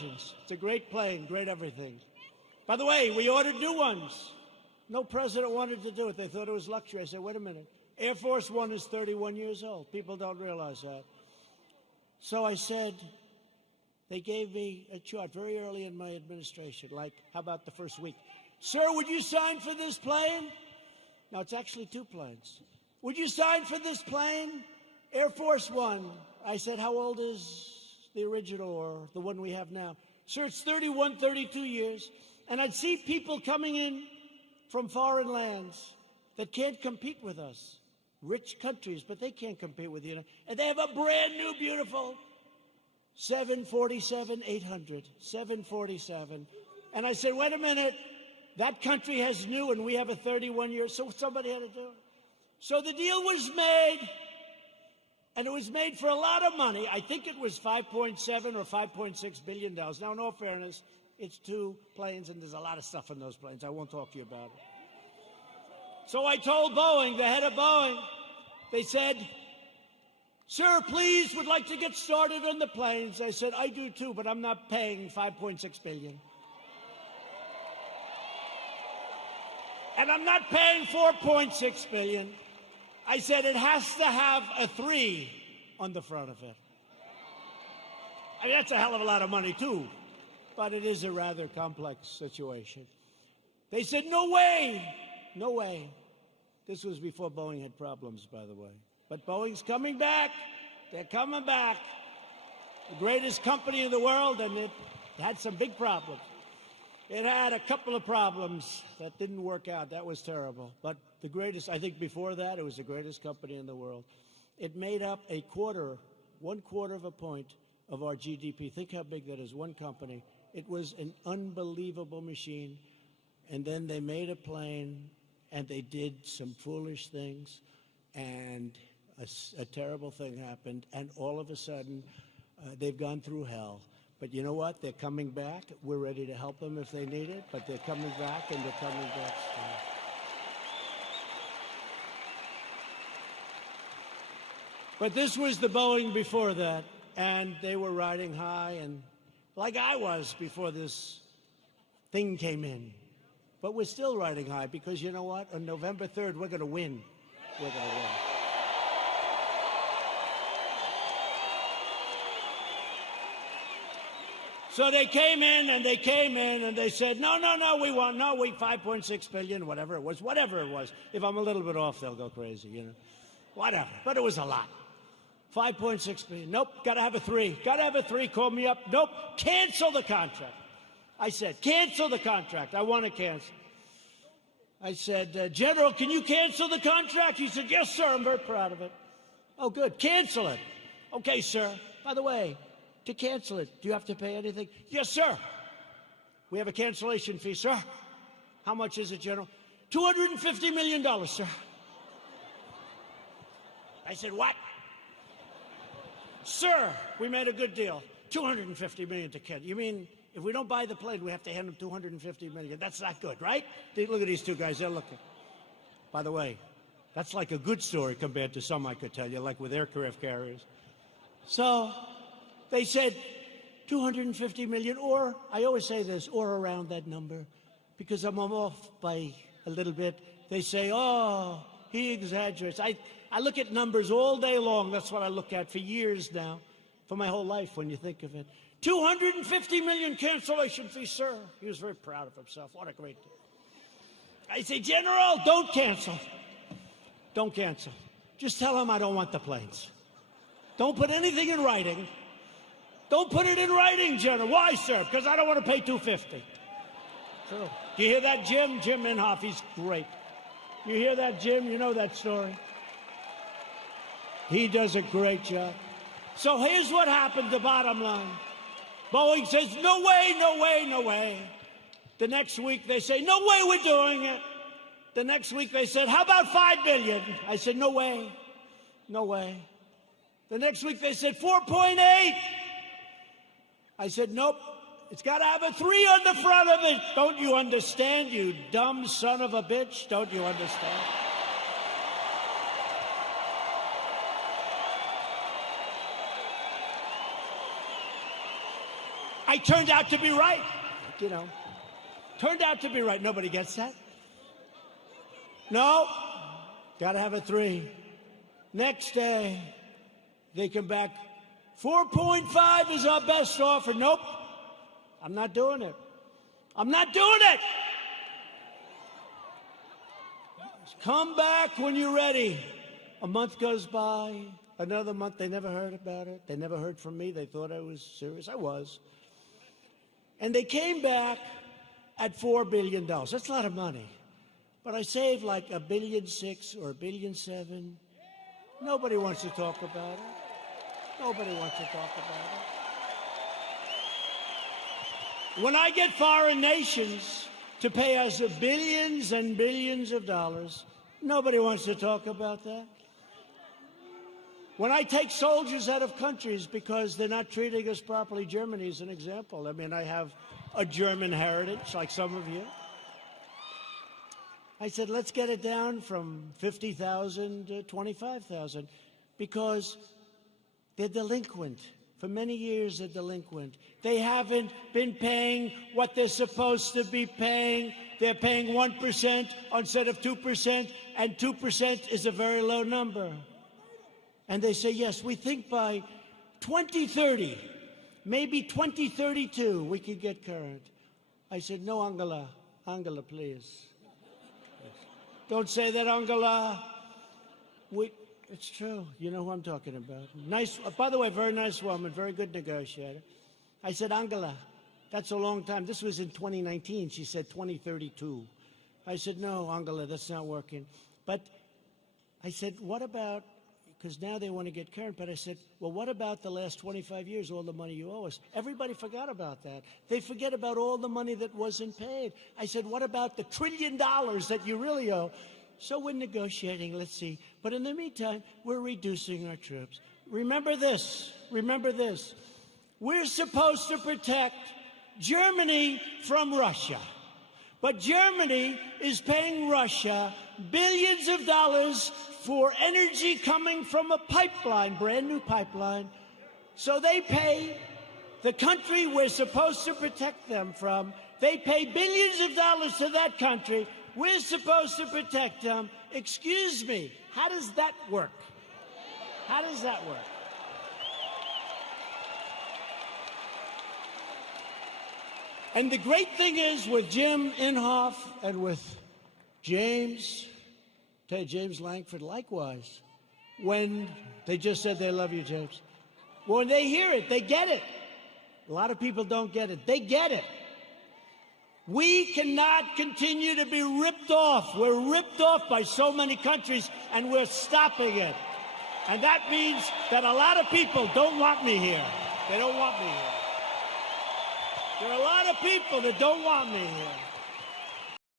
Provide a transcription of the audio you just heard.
Congratulations. It's a great plane, great everything. By the way, we ordered new ones. No president wanted to do it. They thought it was luxury. I said, wait a minute. Air Force One is 31 years old. People don't realize that. So I said, they gave me a chart very early in my administration, like, how about the first week? Sir, would you sign for this plane? Now, it's actually two planes. Would you sign for this plane? Air Force One. I said, how old is the original or the one we have now? Sir, it's 31, 32 years. And I'd see people coming in from foreign lands that can't compete with us. Rich countries, but they can't compete with you. And they have a brand new, beautiful 747-800, 747. And I said, wait a minute, that country has new and we have a 31-year, so somebody had to do it. So the deal was made, and it was made for a lot of money. I think it was $5.7 or $5.6 billion. Now, in all fairness, it's two planes, and there's a lot of stuff in those planes. I won't talk to you about it. So I told Boeing, the head of Boeing, they said, sir, please, would like to get started on the planes. I said, I do too, but I'm not paying $5.6 billion. And I'm not paying $4.6 billion. I said, it has to have a 3 on the front of it. I mean, that's a hell of a lot of money too, but it is a rather complex situation. They said, no way, no way. This was before Boeing had problems, by the way. But Boeing's coming back. They're coming back. The greatest company in the world, and it had some big problems. It had a couple of problems that didn't work out. That was terrible. But the greatest, I think before that, it was the greatest company in the world. It made up 1/4 of a point of our GDP. Think how big that is, one company. It was an unbelievable machine. And then they made a plane, and they did some foolish things, and a terrible thing happened, and all of a sudden, they've gone through hell. But you know what? They're coming back. We're ready to help them if they need it, but they're coming back, and they're coming back strong. But this was the Boeing before that, and they were riding high, and like I was before this thing came in. But we're still riding high because you know what? On November 3rd, we're going to win. We're going to win. So they came in and they said, no, we want, we 5.6 billion, whatever it was. If I'm a little bit off, they'll go crazy, you know. Whatever. But it was a lot. 5.6 billion. Nope, got to have a 3. Got to have a 3. Call me up. Nope, cancel the contract. I said, cancel the contract. I want to cancel. I said, General, can you cancel the contract? He said, yes, sir. I'm very proud of it. Oh, good. Cancel it. Okay, sir. By the way, to cancel it, do you have to pay anything? Yes, sir. We have a cancellation fee, sir. How much is it, General? $250 million, sir. I said, what? Sir, we made a good deal. $250 million to cancel. You mean if we don't buy the plane, we have to hand them $250 million? That's not good, right? Look at these two guys. They're looking. By the way, that's like a good story compared to some I could tell you, like with aircraft carriers. So they said $250 million, or I always say this, or around that number, because I'm off by a little bit. They say, oh, he exaggerates. I look at numbers all day long. That's what I look at for years now, for my whole life when you think of it. $250 million cancellation fee, sir. He was very proud of himself. What a great deal. I say, General, don't cancel. Don't cancel. Just tell him I don't want the planes. Don't put anything in writing. Don't put it in writing, General. Why, sir? Because I don't want to pay $250. True. Do you hear that, Jim? Jim Inhofe, he's great. You hear that, Jim? You know that story. He does a great job. So here's what happened, the bottom line. Boeing says, no way, no way, no way. The next week they say, no way we're doing it. The next week they said, how about $5 billion? I said, no way, no way. The next week they said, 4.8. I said, nope, it's got to have a 3 on the front of it. Don't you understand, you dumb son of a bitch? Don't you understand? I turned out to be right. Turned out to be right. Nobody gets that. No, got to have a 3. Next day, they come back. 4.5 is our best offer. Nope, I'm not doing it. I'm not doing it. Come back when you're ready. A month goes by, another month, they never heard about it. They never heard from me. They thought I was serious. I was. And they came back at $4 billion. That's a lot of money. But I saved like $1.6 billion or $1.7 billion. Nobody wants to talk about it. Nobody wants to talk about it. When I get foreign nations to pay us billions and billions of dollars, nobody wants to talk about that. When I take soldiers out of countries because they're not treating us properly, Germany is an example. I mean, I have a German heritage, like some of you. I said, let's get it down from 50,000 to 25,000 because they're delinquent. For many years, they're delinquent. They haven't been paying what they're supposed to be paying. They're paying 1% instead of 2%, and 2% is a very low number. And they say, yes, we think by 2030, maybe 2032, we could get current. I said, no, Angela. Angela, please. Don't say that, Angela. It's true. You know who I'm talking about. Nice, by the way, very nice woman, very good negotiator. I said, Angela, that's a long time. This was in 2019. She said 2032. I said, no, Angela, that's not working. But I said, what about, because now they want to get current, but I said, well, what about the last 25 years, all the money you owe us? Everybody forgot about that. They forget about all the money that wasn't paid. I said, what about the $1 trillion that you really owe? So we're negotiating, let's see. But in the meantime, we're reducing our troops. Remember this. Remember this. We're supposed to protect Germany from Russia. But Germany is paying Russia billions of dollars for energy coming from a pipeline, brand new pipeline. So they pay the country we're supposed to protect them from. They pay billions of dollars to that country. We're supposed to protect them. Excuse me, how does that work? How does that work? And the great thing is with Jim Inhofe and with James Langford, likewise, when they just said they love you, James. When they hear it, they get it. A lot of people don't get it. They get it. We cannot continue to be ripped off. We're ripped off by so many countries, and we're stopping it. And that means that a lot of people don't want me here. They don't want me here. There are a lot of people that don't want me here.